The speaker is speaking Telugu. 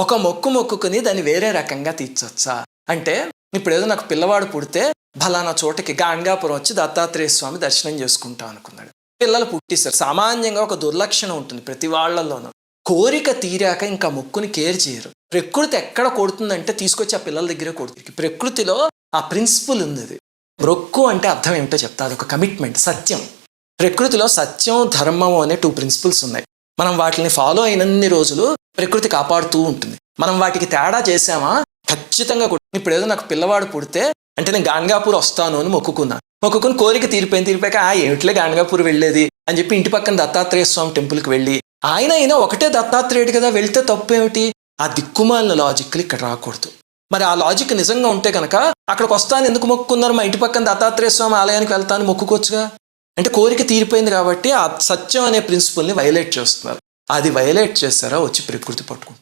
ఒక మొక్కు మొక్కుకుని దాన్ని వేరే రకంగా తీర్చొచ్చా? అంటే ఇప్పుడు ఏదో నాకు పిల్లవాడు పుడితే ఫలానా చోటకి గాంగాపురం వచ్చి దత్తాత్రేయ స్వామి దర్శనం చేసుకుంటాం అనుకున్నాడు. పిల్లలు పుట్టిస్తారు. సామాన్యంగా ఒక దుర్లక్షణం ఉంటుంది ప్రతి వాళ్ళల్లోనూ కోరిక తీరాక ఇంకా మొక్కుని కేర్ చేయరు. ప్రకృతి ఎక్కడ కొడుతుందంటే తీసుకొచ్చి ఆ పిల్లల దగ్గరే కొడుతుంది. ప్రకృతిలో ఆ ప్రిన్సిపల్ ఉంది అది మొక్కు అంటే అర్థం ఏమిటో చెప్తా. అది ఒక కమిట్మెంట్ సత్యం. ప్రకృతిలో సత్యం ధర్మం అనే టూ ప్రిన్సిపల్స్ ఉన్నాయి. మనం వాటిని ఫాలో అయినన్ని రోజులు ప్రకృతి కాపాడుతూ ఉంటుంది. మనం వాటికి తేడా చేసామా ఖచ్చితంగా ఇప్పుడు ఏదో నాకు పిల్లవాడు పుడితే అంటే నేను గాన్గాపూర్ వస్తాను అని మొక్కుకున్నాను మొక్కుకుని కోరిక తీరిపోయింది తీరిపోయాక ఆ ఏమిట్లే గాన్గాపూర్ వెళ్ళేది? అని చెప్పి ఇంటి పక్కన దత్తాత్రేయ స్వామి టెంపుల్కి వెళ్ళి ఆయన అయినా ఒకటే దత్తాత్రేయుడు కదా వెళ్తే తప్పు ఏమిటి ఆ దిక్కుమాలిన లాజిక్లు ఇక్కడ రాకూడదు. మరి ఆ లాజిక్ నిజంగా ఉంటే కనుక అక్కడికి వస్తాను ఎందుకు మొక్కుకున్నారు? మా ఇంటి పక్కన దత్తాత్రేయ స్వామి ఆలయానికి వెళ్తాను మొక్కుకోవచ్చుగా? అంటే కోరిక తీరిపోయింది కాబట్టి ఆ సత్యం అనే ప్రిన్సిపల్ని వైలేట్ చేస్తున్నారు. అది వైలేట్ చేస్తారా? వచ్చి ప్రకృతి పట్టుకుంటుంది.